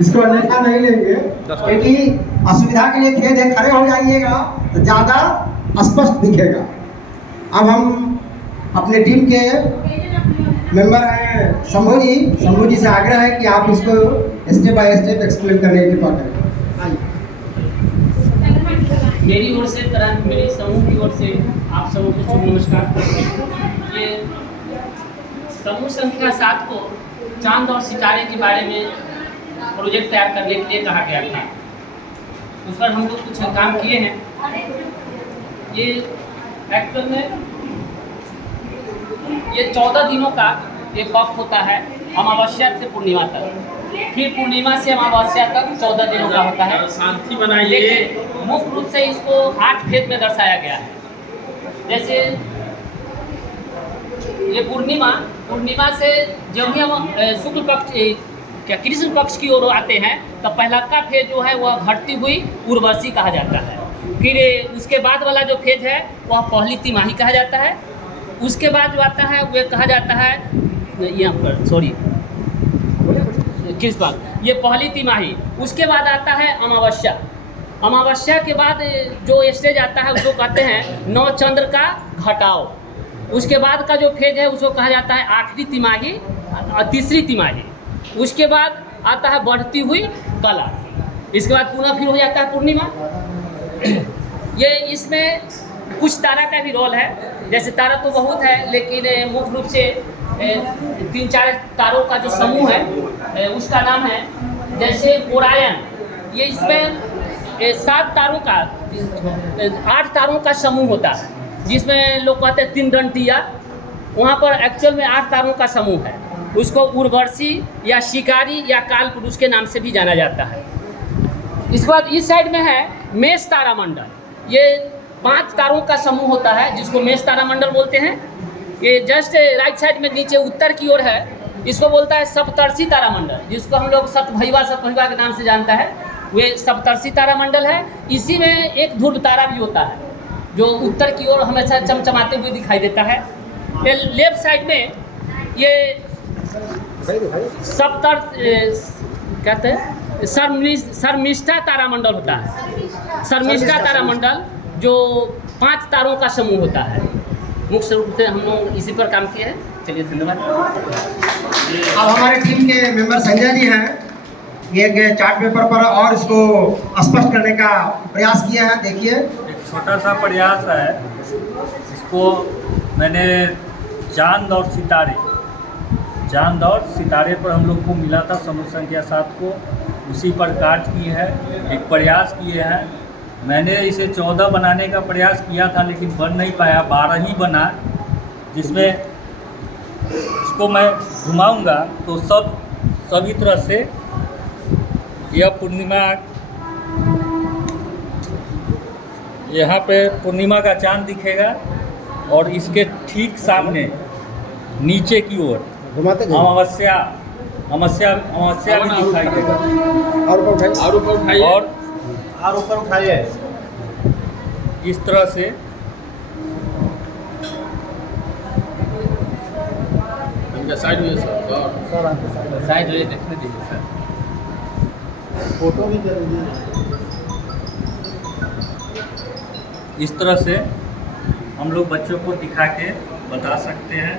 इसको अन्यथा नहीं लेंगे, क्योंकि असुविधा के लिए खेद है, खड़े हो जाइएगा तो ज़्यादा स्पष्ट दिखेगा। अब हम अपने टीम के मेंबर हैं शंभू जी से आग्रह है कि आप इसको स्टेप बाय स्टेप एक्सप्लेन करने की कृपा करें। मेरी ओर से मेरी समूह की ओर से आप सबों को नमस्कार। ये समूह संख्या 7 को चांद और सितारे के बारे में प्रोजेक्ट तैयार करने के लिए कहा गया था। उस पर हम लोग कुछ काम किए हैं। ये एक्चुअल में ये 14 दिनों का एक वक्त होता है, अमावस्या से पूर्णिमा तक, फिर पूर्णिमा से अमावस्या तक 14 दिनों का होता है। शांति बनाइए। लेकिन मुख्य रूप से इसको 8 भेद में दर्शाया गया है। जैसे ये पूर्णिमा से जब भी हम शुक्ल पक्ष क्या कृष्ण पक्ष की ओर आते हैं तो पहला का फेज जो है वह घटती हुई उर्वशी कहा जाता है। फिर उसके बाद वाला जो फेज है वह पहली तिमाही कहा जाता है। उसके बाद जो आता है वह कहा जाता है यहाँ पर कृष्ण पक्ष, ये पहली तिमाही। उसके बाद आता है अमावस्या। अमावस्या के बाद जो स्टेज आता है उसको कहते हैं नौ चंद्र का घटाव। उसके बाद का जो फेज है उसको कहा जाता है आखिरी तिमाही, तीसरी तिमाही। उसके बाद आता है बढ़ती हुई कला। इसके बाद पुनः फिर हो जाता है पूर्णिमा। ये इसमें कुछ तारा का भी रोल है। जैसे तारा तो बहुत है, लेकिन मुख्य रूप से 3-4 तारों का जो समूह है उसका नाम है जैसे ओरायन। ये इसमें 7 तारों का 8 तारों का समूह होता है, जिसमें लोग कहते हैं 3 दंतिया। वहाँ पर एक्चुअल में 8 तारों का समूह है। उसको उर्वशी या शिकारी या काल पुरुष के नाम से भी जाना जाता है। इसके बाद इस साइड में है मेष तारामंडल। ये 5 तारों का समूह होता है जिसको मेष तारामंडल बोलते हैं। ये जस्ट राइट साइड में नीचे उत्तर की ओर है, इसको बोलता है सप्तर्षि तारामंडल, जिसको हम लोग सतभैवा के नाम से जानता है। वे सप्तर्षि तारामंडल है। इसी में एक ध्रुव तारा भी होता है जो उत्तर की ओर हमेशा चमचमाते हुए दिखाई देता है। ये लेफ्ट साइड में ये कहते हैं शर्मिष्ठा तारामंडल होता है। शर्मिष्ठा तारामंडल जो 5 तारों का समूह होता है। मुख्य रूप से हम लोग इसी पर काम किए हैं। चलिए धन्यवाद। अब हमारे टीम के मेंबर संजय जी हैं, ये चार्ट पेपर पर और इसको स्पष्ट करने का प्रयास किया है। देखिए, एक छोटा सा प्रयास है। इसको मैंने चांद और सितारे पर हम लोग को मिला था समूह संख्या 7 को, उसी पर काट की है, एक प्रयास किए हैं। मैंने इसे 14 बनाने का प्रयास किया था, लेकिन बन नहीं पाया, 12 ही बना। जिसमें इसको मैं घुमाऊंगा तो सभी तरह से यह पूर्णिमा, यहाँ पे पूर्णिमा का चांद दिखेगा और इसके ठीक सामने नीचे की ओर अमावस्या भी दिखाई देगा। और ऊपर उठाइए, और ऊपर उठाइए। इस तरह से साइड में साइड में देखने दीजिए सर। फोटो भी कर लीजिए। इस तरह से हम लोग बच्चों को दिखा के बता सकते हैं।